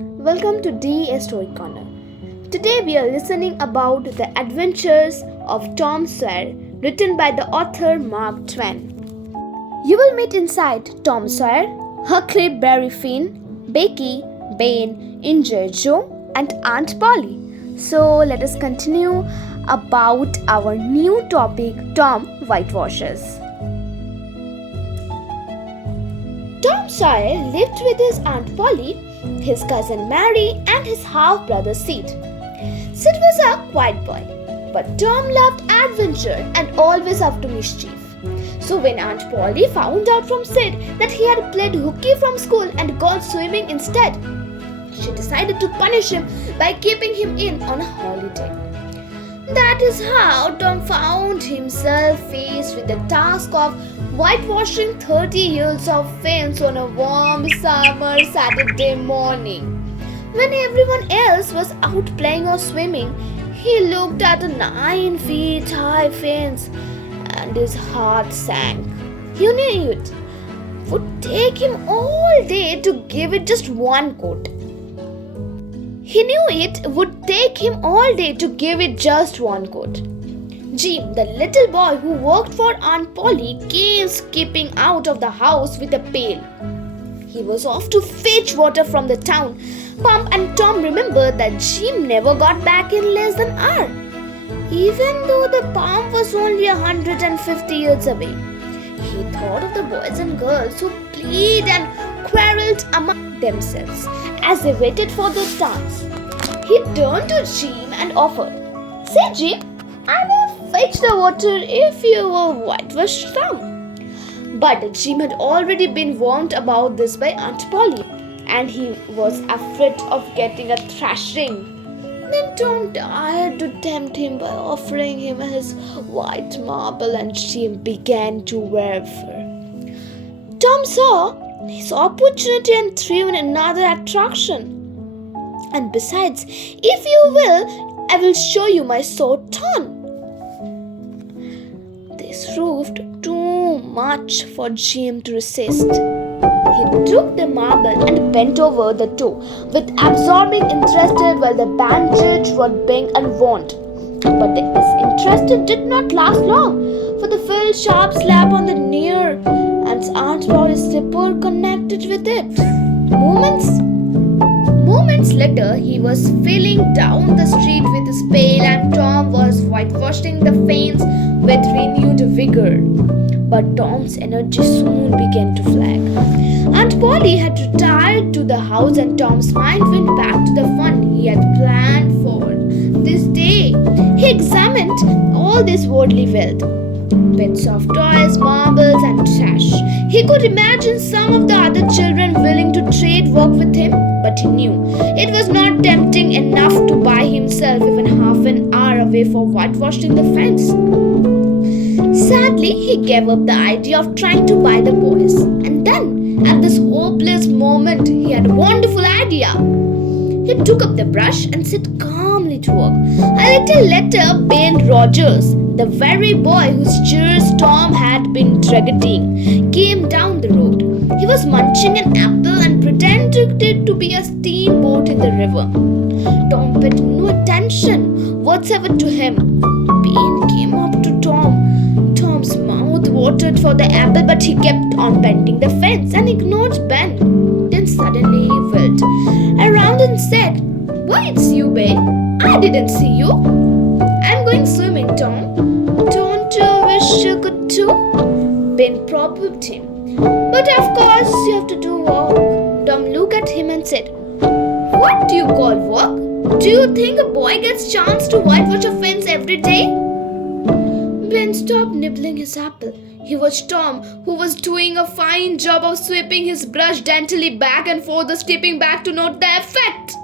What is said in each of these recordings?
Welcome to DA Story Corner. Today we are listening about the adventures of Tom Sawyer, written by the author Mark Twain. You will meet inside Tom Sawyer, Huckleberry Finn, Becky, Bane, Injure Joe, and Aunt Polly. So let us continue about our new topic, Tom Whitewashes. Tom Sawyer lived with his Aunt Polly, his cousin Mary, and his half-brother Sid. Sid was a quiet boy, but Tom loved adventure and always up to mischief. So when Aunt Polly found out from Sid that he had played hooky from school and gone swimming instead, she decided to punish him by keeping him in on a holiday. That is how Tom found himself faced with the task of whitewashing 30 years of fence on a warm summer Saturday morning. When everyone else was out playing or swimming, he looked at a 9 feet high fence and his heart sank. He knew it would take him all day to give it just one coat. He knew it would take him all day to give it just one coat. Jim, the little boy who worked for Aunt Polly, came skipping out of the house with a pail. He was off to fetch water from the town pump, and Tom remembered that Jim never got back in less than an hour, even though the pump was only 150 yards away. He thought of the boys and girls who played and quarreled among themselves as they waited for the dance. He turned to Jim and offered, "Say, Jim, I will fetch the water if you will whitewash some." But Jim had already been warned about this by Aunt Polly, and he was afraid of getting a thrashing. Then Tom dared to tempt him by offering him his white marble, and Jim began to waver. Tom saw his opportunity and threw in another attraction. "And besides, if you will, I will show you my sword ton." This proved too much for Jim to resist. He took the marble and bent over the toe with absorbing interest while the bandage was being unwound. But his interest did not last long, for the full sharp slap on the near and Aunt Polly's slipper connected with it. Moments later, he was filing down the street with his pail, and Tom was whitewashing the fence with renewed vigor. But Tom's energy soon began to flag. Aunt Polly had retired to the house, and Tom's mind went back to the fun he had planned for this day. He examined all this worldly wealth, bits of toys, marbles, and trash. He could imagine some of the other children willing to trade work with him, but he knew it was not tempting enough to buy himself even half an hour away for whitewashing the fence. Sadly, he gave up the idea of trying to buy the boys. And then, at this hopeless moment, he had a wonderful idea. He took up the brush and set calmly to work. A little later, Ben Rogers, the very boy whose cheers Tom had been targeting, came down the road. He was munching an apple and pretended it to be a steamboat in the river. Tom paid no attention whatsoever to him. Ben came up to Tom. Tom's mouth watered for the apple, but he kept on bending the fence and ignored Ben. Then suddenly he whirled around and said, "Why, it's you, Ben. I didn't see you." "I'm going swimming, Tom. Don't you wish you could too?" Ben probed him. "But of course you have to do work." Tom looked at him and said, "What do you call work? Do you think a boy gets chance to whitewash a fence every day?" Ben stopped nibbling his apple. He watched Tom, who was doing a fine job of sweeping his brush daintily back and forth, stepping back to note the effect.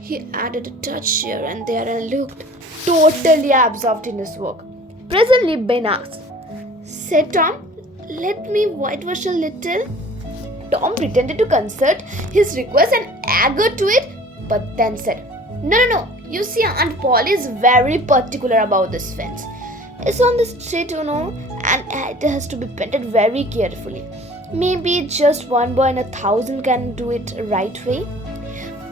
He added a touch here and there and looked totally absorbed in his work. Presently, Ben asked, "Say, Tom, let me whitewash a little." Tom pretended to concert his request and agreed to it, but then said, No. You see, Aunt Polly is very particular about this fence. It's on the street, and it has to be painted very carefully. Maybe just one boy in 1,000 can do it right way.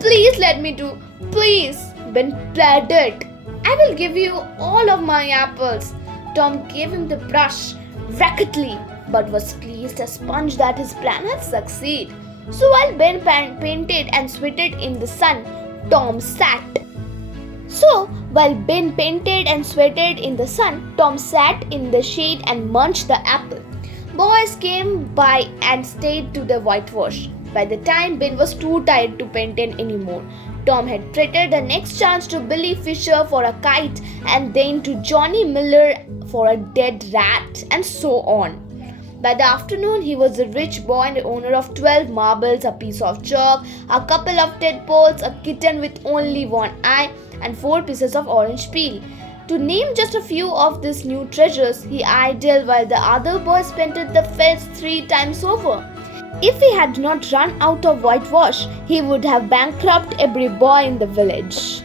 Please let me do. Please, Ben pleaded. I will give you all of my apples. Tom gave him the brush rapidly, but was pleased as punch that his plan had succeeded. So while Ben painted and sweated in the sun, Tom sat. So while Ben painted and sweated in the sun, Tom sat in the shade and munched the apple. Boys came by and stayed to the whitewash. By the time Ben was too tired to paint anymore, Tom had traded the next chance to Billy Fisher for a kite and then to Johnny Miller for a dead rat, and so on. By the afternoon, he was a rich boy and the owner of 12 marbles, a piece of chalk, a couple of tadpoles, a kitten with only one eye, and 4 pieces of orange peel. To name just a few of these new treasures, he idled while the other boys painted the fields 3 times over. If he had not run out of whitewash, he would have bankrupted every boy in the village.